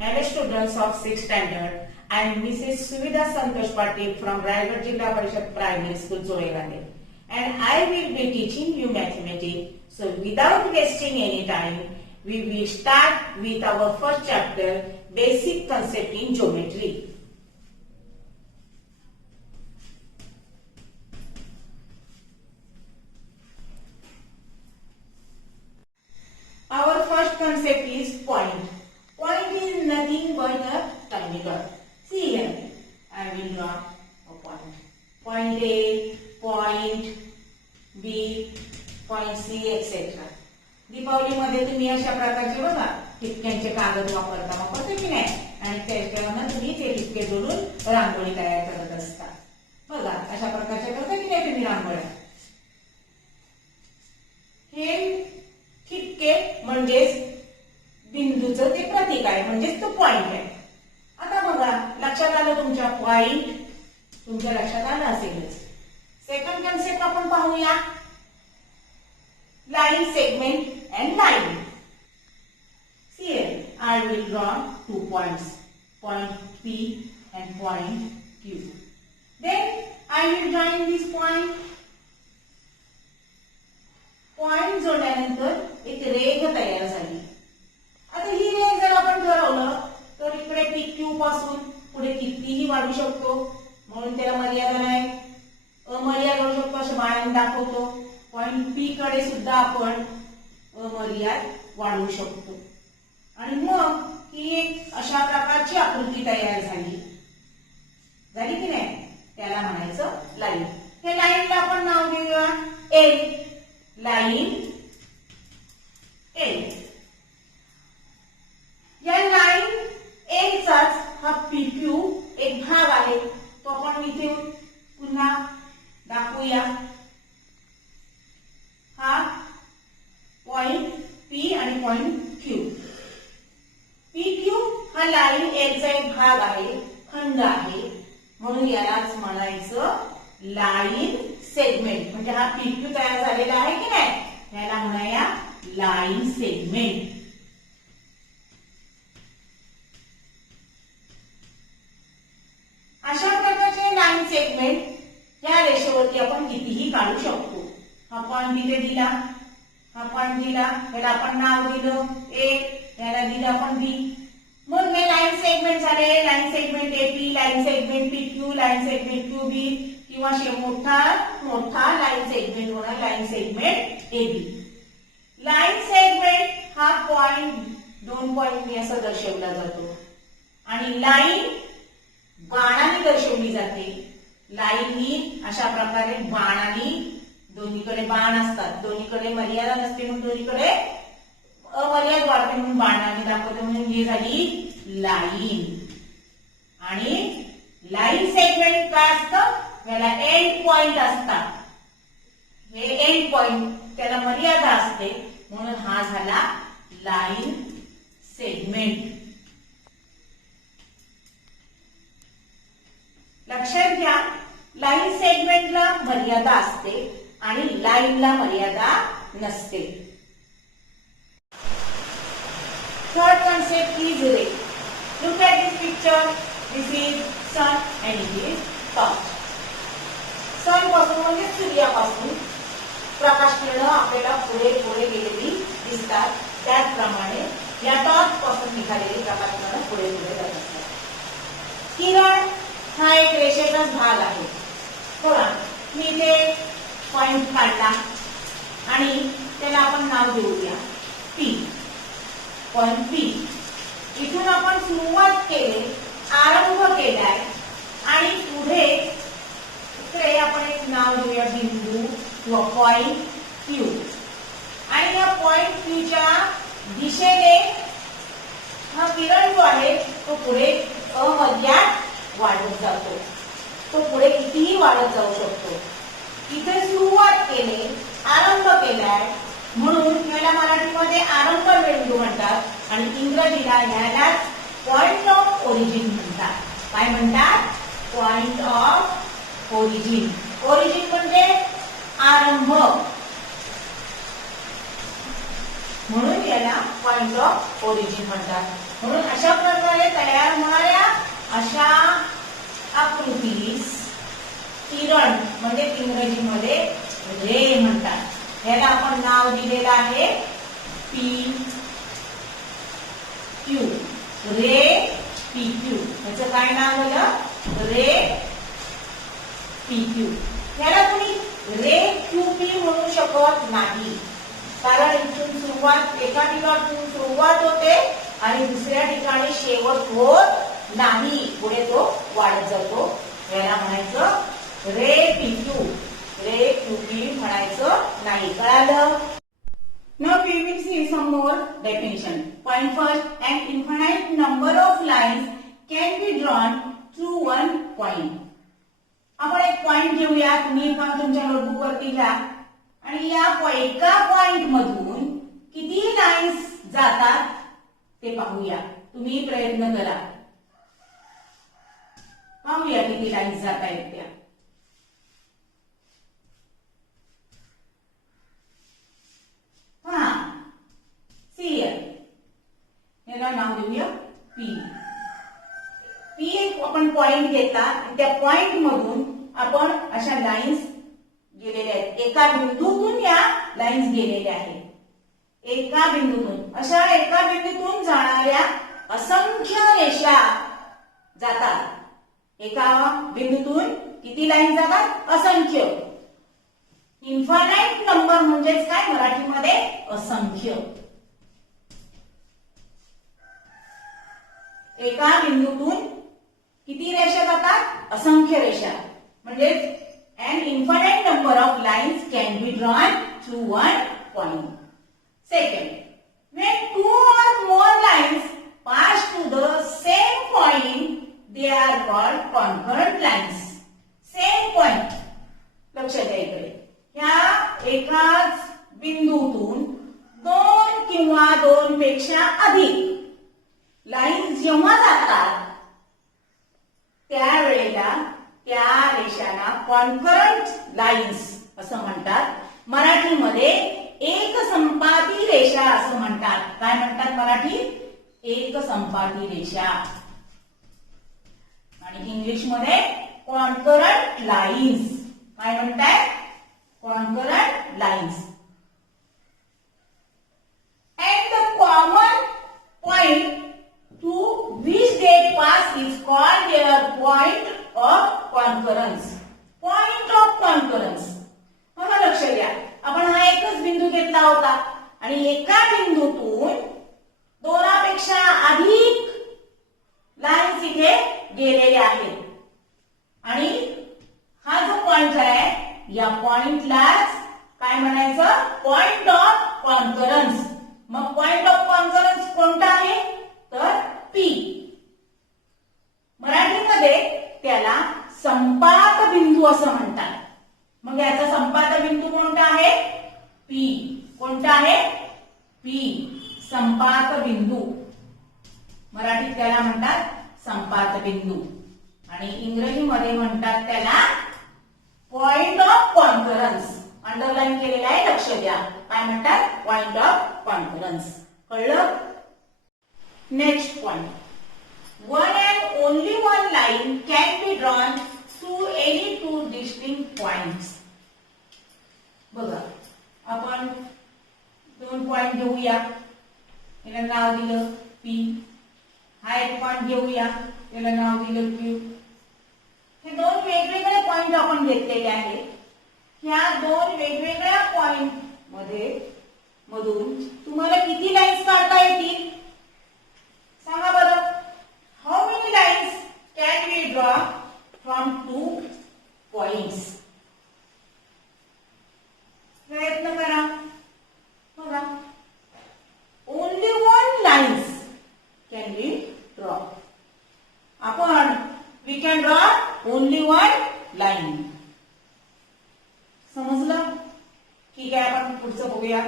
Hello students of 6th standard. I am Mrs. Suvidha Santosh Patil from Raigad Jilla Parishad Primary School, Zoegane. And I will be teaching you mathematics. So without wasting any time, we will start with our first chapter, Basic Concept in Geometry. Our first concept is point. Point is nothing but a tiny dot. See here, I will draw a point. Point A, point B, point C, etc. दीपावलीमध्ये तुम्ही अशा प्रकारचे बघा ठिपक्यांचे कागद वापरता की नाही आणि त्याच्यावर तुम्ही ते ठिपके जोडून रांगोळी तयार करत असता. बघा अशा प्रकारचे करता की नाही तुम्ही रांगोळ्या. हे ठिपके म्हणजेच बिंदूचं ते प्रतीक आहे म्हणजेच तो पॉइंट आहे. आता बघा लक्षात आलं तुमच्या पॉइंट तुमच्या लक्षात आलं असेलच. सेकंड कन्सेप्ट आपण पाहूया. Line, segment and line. See here, I will draw 2 points, point P and point Q. Then I will join this point. Point जोडल्यानंतर एक रेघ तयार झाली. आता ही रेघ जर आपण ठरवलं तर इकडे PQ पासून पुढे कितीही वाढू शकतो म्हणून त्याला मर्यादा नाही. अमर्याद वाढू शकतो असं बाणाने दाखवतो. पॉइंट पी कडे सुद्धा आपण अमर्याद वाढवू शकतो आणि मग ही एक अशा प्रकारची आकृती तयार झाली की नाही त्याला म्हणायचं लाईन. हे लाईनला आपण नाव देऊया एल. Line L. या लाईन एलचाच हा PQ एक भाग आहे तो आपण इथे पुन्हा दाखवूया. हा पॉइंट पी आणि पॉइंट क्यू. PQ हा लाईन एलचा एक भाग आहे खंड आहे म्हणून यालाच म्हणायचं लाईन सेगमेंट. म्हणजे हा PQ तयार झालेला आहे की नाही याला म्हणूया लाईन सेगमेंट. अशा प्रकारचे लाईन सेगमेंट या रेषेवरती आपण कितीही काढू शकतो. हा पॉइंट इथे दिला, हा पॉइंट दिला, याला आपण नाव दिलं ए, याला दिलं आपण बी. मग हे लाईन सेगमेंट झाले. Line segment AP, line segment PQ, line segment QB किंवा मोठा लाईन सेगमेंट होणार line segment AB. Line segment हा पॉइंट 2 पॉइंटनी असं दर्शवला जातो आणि लाईन बाणाने दर्शवली जाते. लाईन ही अशा प्रकारे बाणाने दोन्हीकडे बाण असतात. दोन्हीकडे मर्यादा नसते म्हणून दोन्हीकडे अमर्याद वाढते म्हणून बाणाने दाखवते म्हणून ही झाली लाईन. आणि लाईन सेगमेंट काय असतं याला एंड पॉइंट असतात. हे एंड पॉइंट त्याला मर्यादा असते म्हणून हा झाला लाईन सेगमेंट. लक्षात घ्या लाईन सेगमेंटला मर्यादा असते आणि लाईनला मर्यादा नसते. Third concept is ray. Look at this picture. This is sun and it is torch. Sun पासून म्हणजे सूर्यापासून प्रकाश किरण आपल्याला पुढे पुढे गेलेली दिसतात. त्याचप्रमाणे या टॉर्च पासून निघालेली प्रकाश किरण पुढे पुढे जात असतात. किरण हा एक रेषेचाच भाग आहे. बघा मी इथे पॉइंट काढला आणि त्याला आपण नाव देऊया P. Point P. इथून आपण सुरुवात केली, आरंभ केलाय आणि पुढे इकडे आपण एक नाव देऊया बिंदू किंवा पॉइंट Q. आणि या पॉइंट Q च्या दिशेने हा किरण जो आहे तो पुढे अमर्याद वाढत जातो. तो पुढे कितीही वाढत जाऊ शकतो. इथे सुरुवात केली, आरंभ केलाय म्हणून याला मराठीमध्ये आरंभ बिंदू म्हणतात आणि इंग्रजीला यालाच पॉइंट ऑफ ओरिजिन म्हणतात. काय म्हणतात? Point of origin. ओरिजिन म्हणजे आरंभ. म्हणून याला पॉइंट ऑफ ओरिजिन म्हणतात. म्हणून अशा प्रकारे तयार होणाऱ्या अशा आकृतीस किरण म्हणजे इंग्रजीमध्ये रे म्हणतात. याला आपण नाव दिलेलं आहे पी क्यू. रे पी क्यू. याचं काय नाव झालं? रे पी क्यू. याला तुम्ही रे क्यू पी म्हणू शकत नाही, कारण इथून सुरुवात एका ठिकाणातून सुरुवात होते आणि दुसऱ्या ठिकाणी शेवट होत नाही, पुढे तो वाढत जातो. याला म्हणायचं रे पी क्यू. रे क्यू पी म्हणायचं नाही. कळालं? Now we will see some more definition. Point first, an infinite number of lines can be drawn through one point. आपण एक पॉइंट घेऊया. तुम्ही पण तुमच्या नोटबुक वरती घ्या आणि या एका पॉइंट मधून किती लाईन्स जातात ते पाहूया. तुम्ही प्रयत्न करा. पाहूया किती लाईन्स जात आहेत त्या. याला नाव देऊया पी. पी एक आपण पॉइंट घेतला आणि त्या पॉइंट मधून आपण अशा लाईन्स गेलेल्या आहेत. एका बिंदूतून या लाईन्स गेलेल्या आहेत. एका बिंदूतून अशा एका बिंदूतून जाणाऱ्या असंख्य रेषा जातात. एका बिंदूतून किती लाईन जातात? असंख्य. इन्फानाइट नंबर म्हणजेच काय मराठीमध्ये? असंख्य. एका बिंदूतून किती रेषा जातात? असंख्य रेषा. म्हणजे an infinite number of lines can be drawn through one point. Second, when two or more lines pass to the same point, they are called concurrent lines. Same point. लक्षात द्या इकडे. ह्या एकाच बिंदूतून दोन किंवा दोन पेक्षा अधिक लाईन्स जेव्हा जातात त्यावेळेला त्या रेषांना कॉन्करंट लाईन्स असं म्हणतात. मराठीमध्ये एक संपाती रेषा असं म्हणतात. काय म्हणतात मराठीत? एक संपाती रेषा. आणि इंग्लिश मध्ये कॉन्करंट लाईन्स. काय म्हणताय? Concurrent lines. And the common point to which they pass is called their point of concurrence. Point of concurrence. बघा लक्ष द्या. आपण हा एकच बिंदू घेतला होता आणि एका बिंदूतून दोनापेक्षा अधिक लाईन्स इथे गेलेल्या आहेत. आणि हा जो पॉइंट आहे या पॉइंटलाच काय म्हणायचं? Point of concurrence. मग पॉइंट ऑफ कॉन्करन्स कोणता आहे? तर पी. मराठीमध्ये त्याला संपात बिंदू असं म्हणतात. मग याचा संपात बिंदू कोणता आहे? पी. कोणता आहे? पी. संपात बिंदू. मराठीत त्याला म्हणतात संपात बिंदू आणि इंग्रजीमध्ये म्हणतात त्याला पॉइंट ऑफ कॉन्करन्स. अंडरलाईन केलेला आहे, लक्ष द्या. काय म्हणतात? Point of concurrence. कळलं? Next point. One and only one line can be drawn through any two distinct points. बघा आपण दोन पॉइंट घेऊया. याला नाव दिलं पी. हा एक पॉइंट घेऊया. याला नाव दिलं क्यू. हे दोन वेगवेगळे पॉइंट आपण घेतलेले आहेत. ह्या दोन वेगवेगळ्या पॉइंट मधून तुम्हाला किती लाईन्स काढता येतील? सांगा बरं. How many lines can we draw from two points? प्रयत्न करा. बघा. Only one lines can we draw. आपण we can draw only one line. समजलं? ठीक आहे, आपण पुढचं बघूया.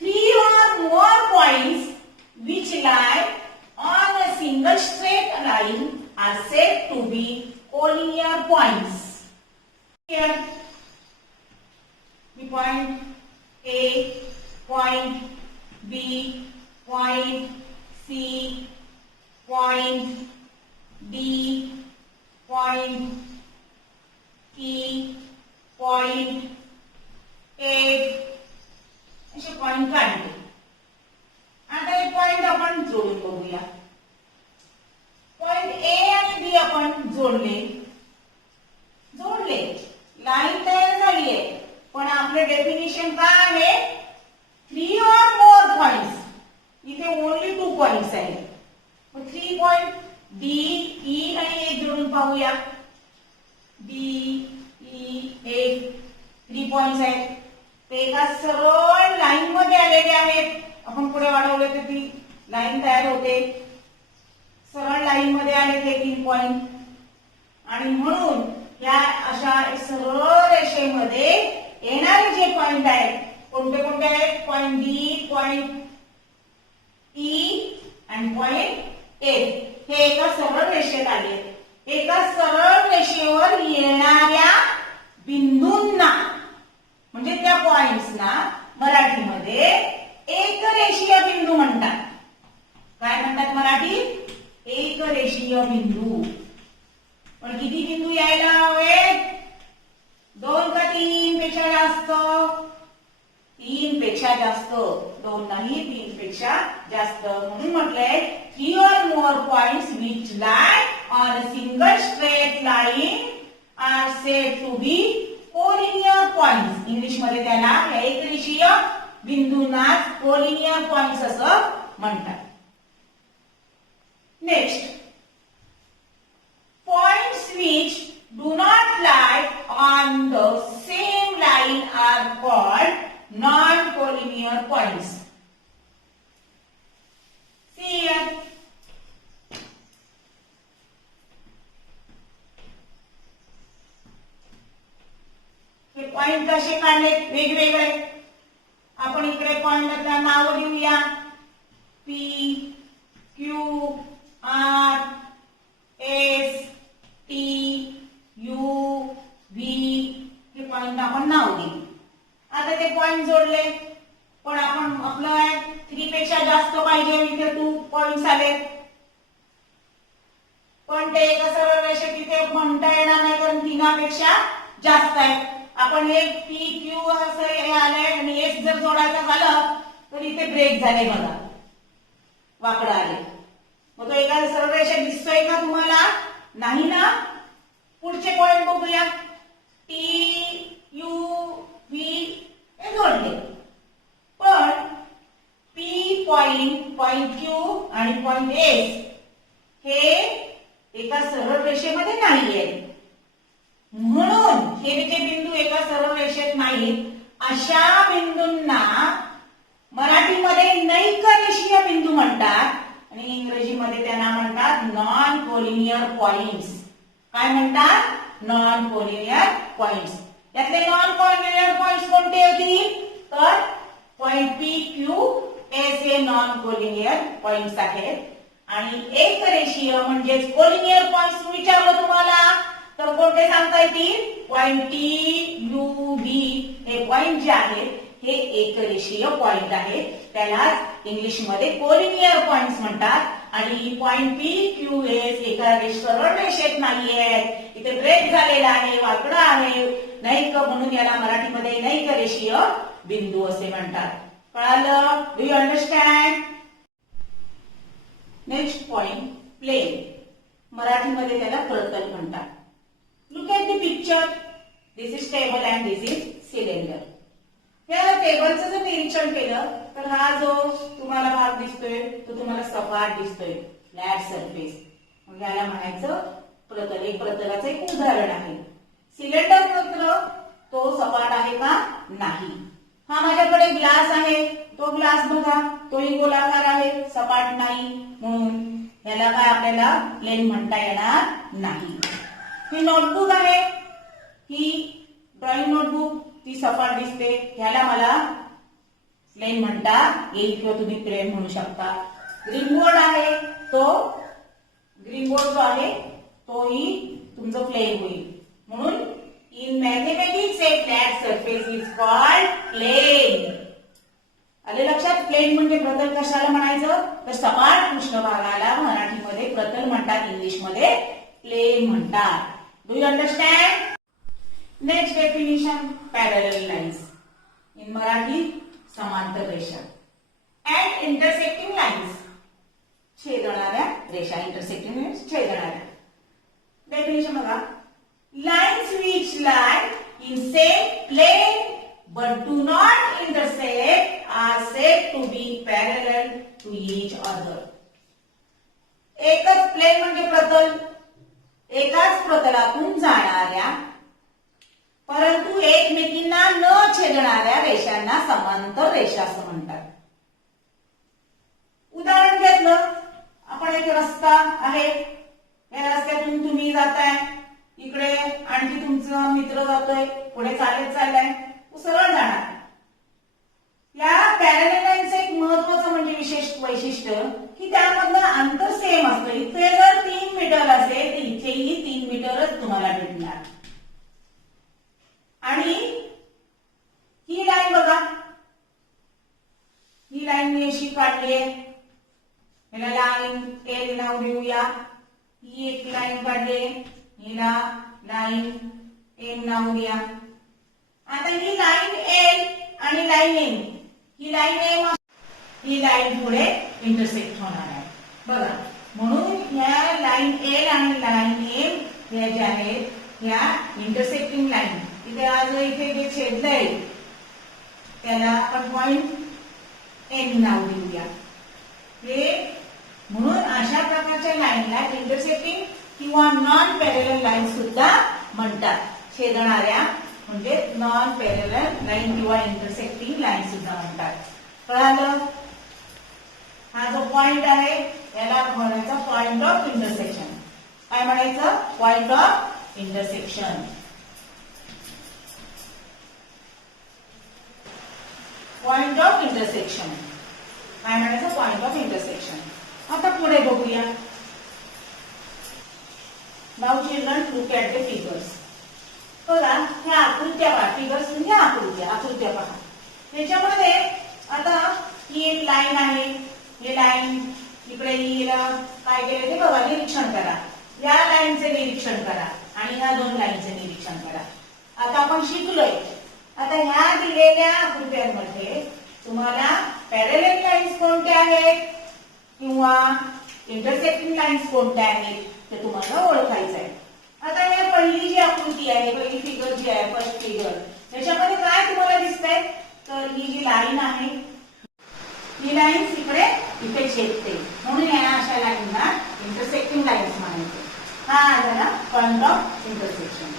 Three or more points which lie on a single straight line are said to be collinear points. Here, the point A, point B, point C, point D, point E, point A, असे point काढले. आता हे point आपण जोडून बघूया. Point A आणि बी आपण जोडले, लाईन तयार झाली आहे. पण आपले डेफिनेशन काय आहे? 3 or more पॉइंट्स. इथे ओनली 2 पॉइंट्स आहेत. 3 पॉइंट डी, ई आणि ए जोडून पाहूया. डी, ई, ए 3 पॉइंट्स आहेत. ते एका सरळ लाईन मध्ये आलेले आहेत. आपण पुढे वाढवले तर ती लाईन तयार होते. सरळ लाईन मध्ये आले ते 3 पॉइंट आणि म्हणून या अशा सरळ रेषेमध्ये येणारे जे पॉइंट आहेत कोणते कोणते आहेत? पॉइंट डी, पॉइंट ई आणि पॉइंट ए हे एका सरळ रेषेत आले. एका सरळ रेषेवर येणाऱ्या बिंदूंना म्हणजे त्या पॉइंट्सना मराठीमध्ये एकरेषीय बिंदू म्हणतात. काय म्हणतात मराठीत? एकरेषीय बिंदू. पण किती बिंदू यायला हवेत? 2 का 3 पेक्षा जास्त? 3 पेक्षा जास्त. 2 नाही, 3 पेक्षा जास्त. म्हणून म्हटलंय 3 or more points which lie on a single straight line are said to be collinear points. English मध्ये त्याला एकरेषीय बिंदूंना collinear points असं म्हणतात. Next, points which do not lie on the same line are called non-collinear points. See here. हे point कसे काढले? वेगवेगळे. आपण इकडे पॉइंटला नाव देऊया. P, Q, R, S, T, U, V हे पॉइंट आपण नाव देऊ. आता ते पॉइंट जोडले. पण आपण आपलं 3 पेक्षा जास्त पाहिजे. इथे 2 पॉइंट्स आले. पण ते एका सरळ रेषेत तिथे म्हणता येणार नाही कारण 3 पेक्षा जास्त आहे. आपण हे पी, क्यू असं हे आलंय आणि एस जर जोडायचं झालं तर इथे ब्रेक झाले बघा, वाकडं आले. मग तो एका सरळ रेषेत दिसतोय का तुम्हाला? नाही ना. पुढचे पॉइंट बघूया. टी, यू, व्ही हे जोडले. पण पी पॉइंट, पॉइंट क्यू आणि पॉइंट एस हे एका सरळ रेषेमध्ये नाहीये. म्हणून हे जे बिंदू एका सरळ रेषेत नाहीत अशा बिंदूंना मराठीमध्ये नैकरेषीय बिंदू म्हणतात आणि इंग्रजीमध्ये त्यांना म्हणतात नॉन कोलिनियर पॉइंट्स. काय म्हणतात? Non collinear points. यातले नॉन कोलिनियर पॉइंट्स कोणते होतील? तर पॉइंट पी, क्यू, एस हे नॉन कोलिनियर पॉइंट्स आहेत. आणि एकरेषीय म्हणजेच कोलिनियर पॉइंट्स विचारलं तुम्हाला तर कोणते सांगता येतील? पॉइंट टी, यू, व्ही हे पॉइंट जे आहेत हे एकरेषीय पॉइंट आहेत. त्यालाच इंग्लिश मध्ये कोलिनियर पॉइंट्स म्हणतात. आणि पॉइंट पी, क्यू, एस एका सरळ रेषेत नाहीयेत. इथे ब्रेक झालेला आहे, वाकडा आहे, नैक, म्हणून याला मराठीमध्ये नैकरेषीय बिंदू असे म्हणतात. कळालं? Do you understand? Next point, plane. मराठीमध्ये त्याला प्रतल म्हणतात. Look at the picture. This is table and this is cylinder. या टेबलचं जर निरीक्षण केलं तर हा जो तुम्हाला भाग दिसतोय तो तुम्हाला सपाट दिसतोय, फ्लॅट सरफेस. मग याला म्हणायचं प्रतल. एक प्रतलाचं एक उदाहरण आहे. सिलेंडर प्रतल तो सपाट आहे का? नाही. हा माझ्याकडे ग्लास आहे, तो ग्लास बघा तोही गोलाकार आहे, सपाट नाही. म्हणून याला काय आपल्याला प्लेन म्हणता येणार नाही. ही नोटबुक आहे, ही ड्रॉइंग नोटबुक, ती सपाट दिसते, ह्याला मला प्लेन म्हणता येईल किंवा तुम्ही प्लेन म्हणू शकता. ग्रीन बोर्ड आहे, तो ग्रीन बोर्ड जो आहे तोही तुमचं प्लेन होईल. म्हणून in mathematics a flat surface is called plane. आले लक्षात? प्लेन म्हणजे प्रतल कशाला म्हणायचं? तर सपाट पृष्ठभागाला मराठीमध्ये प्रतल म्हणतात, इंग्लिशमध्ये प्लेन म्हणतात. Do you understand? Next definition, parallel lines. In Marathi समांतर रेषा. अँड इंटरसेक्टिंग लाईन्स, छेदणाऱ्या रेषा. इंटरसेक्टिंग मीन्स छेदणाऱ्या. डेफिनेशन बघा. Lines which lie in same plane but do not intersect are said to be parallel to each other. एकच plain म्हणजे प्रतल, एकाच प्रतलातून जाणाऱ्या परंतु एकमेकींना न छेदणाऱ्या रेषांना समांतर रेषा असं म्हणतात. उदाहरण घेतलं, आपण एक रस्ता आहे, या रस्त्यातून तुम्ही जाताय, इकडे आणखी तुमचा मित्र जातोय, पुढे चालत चाललाय, तो सरळ जाणार. या पॅरलल लाईनचं एक महत्वाचं म्हणजे विशेष वैशिष्ट्य की त्यामधलं अंतर सेम असतं. इथे जर 3 मीटर असेल तर इथेही 3 मीटरच तुम्हाला भेटणार. आणि ही लाईन बघा, ही लाईन मी अशी काढली आहे, याला लाईन एल नाव देऊया. ही एक लाईन काढली, हिला लाईन एम नाव द्या. आता ही लाईन एल आणि लाईन एम, ही लाईन एम, ही लाईन पुढे इंटरसेक्ट होणार आहे बघा. म्हणून या लाईन एल आणि लाईन एम या ज्या आहेत या इंटरसेक्टिंग लाईन, इथे आज इथे जे छेदलंय त्याला आपण पॉइंट एम नाव देऊया. हे म्हणून अशा प्रकारच्या लाईनला इंटरसेक्टिंग किंवा नॉन पॅरलल लाईन सुद्धा म्हणतात. छेदणाऱ्या म्हणजे नॉन पॅरलल लाईन किंवा इंटरसेक्टिंग लाईन सुद्धा म्हणतात. कळालं? हा जो पॉइंट आहे याला म्हणायचं पॉइंट ऑफ इंटरसेक्शन. काय म्हणायचं? Point of intersection. Point of intersection काय म्हणायचं? Point of intersection. आता पुढे बघूया. Now children look at the figures. बघा, ह्या आकृत्या पहा. फिगर्स म्हणजे आकृत्या पहा. त्याच्यामध्ये आता ही एक लाईन आहे, ही लाईन इकडे हिला काय केलं ते बघा, निरीक्षण करा. या लाईनचे निरीक्षण करा आणि ह्या 2 लाईनचे निरीक्षण करा. आता आपण शिकलोय. आता ह्या दिलेल्या आकृत्यांमध्ये तुम्हाला पॅरलल लाईन्स कोणत्या आहेत किंवा इंटरसेक्टिंग लाईन्स कोणत्या आहेत ते तुम्हाला ओळखायचं आहे. आता या पहिली जी आकृती आहे, पहिली फिगर जी आहे, फर्स्ट फिगर, त्याच्यामध्ये काय तुम्हाला दिसतंय? तर ही जी लाईन आहे, ही लाईन इथे छेदते, म्हणून या अशा लाईनना इंटरसेक्टिंग लाईन्स म्हणायचे. हा झाला पॉइंट ऑफ इंटरसेक्शन.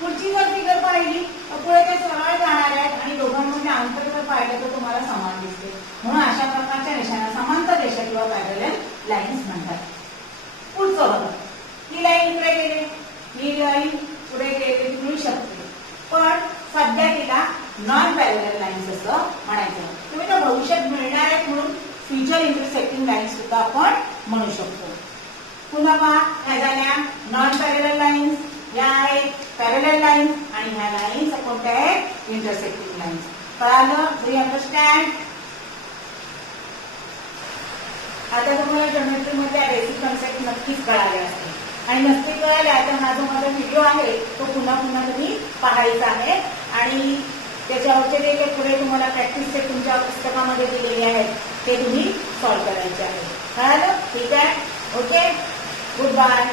पुढची जर फिगर पाहिली तर पुढे ते सरळ जाणार आहेत आणि दोघांमध्ये अंतर जर पाहिलं तर तुम्हाला समान दिसते, म्हणून अशा प्रकारच्या रेषांना समांतर रेषा किंवा पॅरलल लाईन्स म्हणतात. पुढचं बघा, ही लाईन इकडे गेली, ही लाईन पुढे गेली मिळू शकते, पण सध्या तिला नॉन पॅरलल लाईन्स असं म्हणायचं. तुम्ही त्या भविष्यात मिळणार आहेत म्हणून फ्युचर इंटरसेक्टिंग लाईन्स सुद्धा आपण म्हणू शकतो. पुन्हा पहा, ह्या झाल्या नॉन पॅरलल लाईन्स, या आहेत पॅरलल लाईन्स आणि ह्या लाईन्स कोणत्या आहेत? Intersecting lines. कळालं? Do you understand? आता तुम्हाला जॉमेट्री मधल्या बेसिक कन्सेप्ट नक्कीच कळाले असते आणि नक्की कळाले. आता हा जो माझा व्हिडिओ आहे तो पुन्हा तुम्ही पाहायचा आहे आणि त्याच्यावरचे जे पुढे तुम्हाला प्रॅक्टिसचे तुमच्या पुस्तकामध्ये दिलेले आहेत ते तुम्ही सॉल्व्ह करायचे आहे. कळालं? ठीक आहे. Okay, good bye.